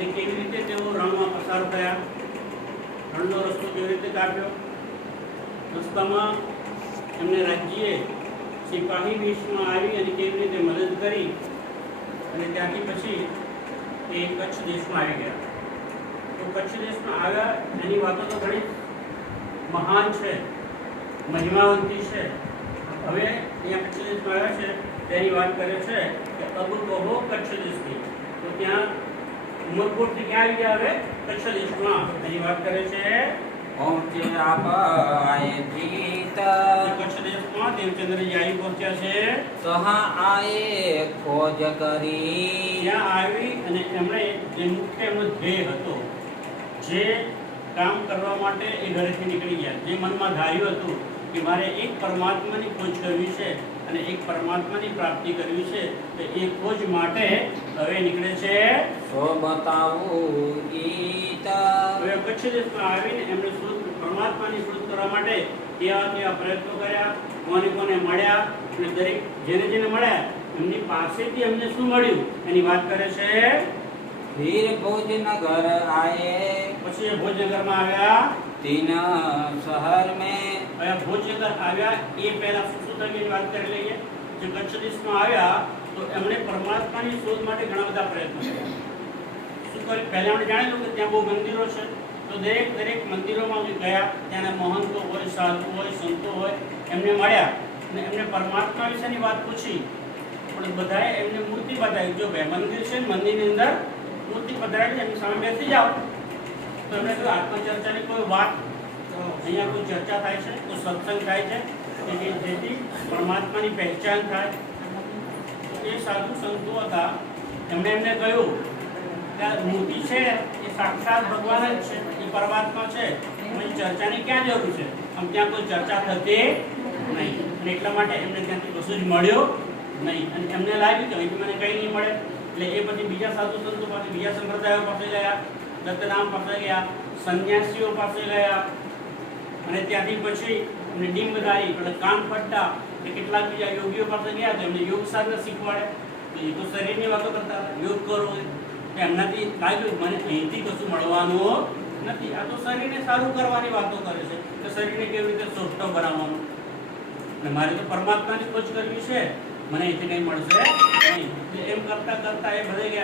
અને કેવી રીતે તેઓ રણમાં પસાર થયા, રણનો રસ્તો કેવી રીતે કાપ્યો, રસ્તામાં એમને રાજ્યએ સિપાહી વેશમાં આવી અને કેવી રીતે મદદ કરી અને ત્યાંથી પછી એ કચ્છ દેશમાં આવી ગયા. તો કચ્છ દેશમાં આવ્યા એની વાતો તો ઘણી મહાન છે, મહિમાવંતી છે. હવે અહીંયા કચ્છ દેશમાં આવ્યા છે તેની વાત કરે છે કે અબ કહો કચ્છ દેશની. તો ત્યાં ઉમરકોટથી ક્યાં આવી ગયા? હવે કચ્છ દેશમાં એની વાત કરે છે. પહોંચે આપ આયે જીત કચ્છ દેશમાં દેવચંદ્રજી આવી પહોંચ્યા છે. તહા આયે ખોજ કરી ત્યાં આવી અને એમણે જે મુખ્ય એમનો ધ્યેય હતો, જે કામ કરવા માટે એ ઘરેથી નીકળી ગયા, જે મનમાં ધાર્યું હતું કે મારે એક પરમાત્માની ખોજ કરવી છે અને એક પરમાત્માની પ્રાપ્તિ કરવી છે, તો એ ખોજ માટે હવે નીકળે છે. સો બતાવું ગીત હવે કચ્છ દેશમાં આવીને એમણે પરમાત્માની શોધ કરવા માટે ત્યાં પ્રયત્નો કર્યા, કોને મળ્યા અને દરેક જેને મળ્યા એમની પાસેથી એમને શું મળ્યું એની વાત કરે છે. વીર ભોજનગર આયે પછી એ ભોજનગરમાં આવ્યા. તીન શહર મેં હવે ભોજનગર આવ્યા એ પહેલા શું થયું એની વાત કરી લઈએ. જે કચ્છ દેશમાં આવ્યા તો એમણે પરમાત્માની શોધ માટે ઘણા બધા પ્રયત્નો કર્યા. શું કર્યું? પહેલા આપણે જાણેલું કે ત્યાં બહુ મંદિરો છે, તો દરેક મંદિરોમાં ગયા, ત્યાંના મહંતો હોય, સાધુ હોય, સંતો હોય, એમને મળ્યા અને એમને પરમાત્મા વિશેની વાત પૂછી. પણ બધાએ એમને મૂર્તિ બતાવી. જો બે મંદિર છે, મંદિરની અંદર મૂર્તિ પધરાવી, એમની સામે બેસી જાઓ. તો એમણે કહ્યું આત્મચર્ચાની કોઈ વાત, અહીંયા કોઈ ચર્ચા થાય છે, કોઈ સત્સંગ થાય છે કે જેથી પરમાત્માની પહેચાન થાય. તો એ સાધુ સંતો હતા, એમને કહ્યું કે આ મૂર્તિ છે એ સાક્ષાત ભગવાન જ છે, એ પરમાત્મા છે, એની ચર્ચાની ક્યાં જરૂર છે? આમ ત્યાં કોઈ ચર્ચા થતી નહીં અને એટલા માટે એમને ત્યાંથી કશું જ મળ્યો નહીં. અને એમને લાગ્યું કે અહીંથી મને કંઈ નહીં મળે. એટલે એ પછી બીજા સાધુ સંતો પાસે, બીજા સંપ્રદાયો પાસે ગયા, દત્તધામ પાસે ગયા, સંન્યાસીઓ પાસે ગયા અને ત્યાંથી પછી એમને ડિંબધારી એટલે કાન ફટતા કે કેટલાક બીજા યોગીઓ પાસે ગયા તો એમને યોગ સાધના શીખવાડે. તો એ તો શરીરની વાતો કરતા હતા, યોગ કરો. એમનાથી લાગ્યું મને અહીંથી કશું મળવાનું નથી, આ તો શરીરને સારું કરવાની વાતો કરે છે કે શરીરને કેવી રીતે સ્વસ્થ બનાવવાનું, અને મારે તો પરમાત્માની ખોજ કરવી છે, મને અહીંથી કંઈ મળશે નહીં. એમ કરતા એ બધે ગયા.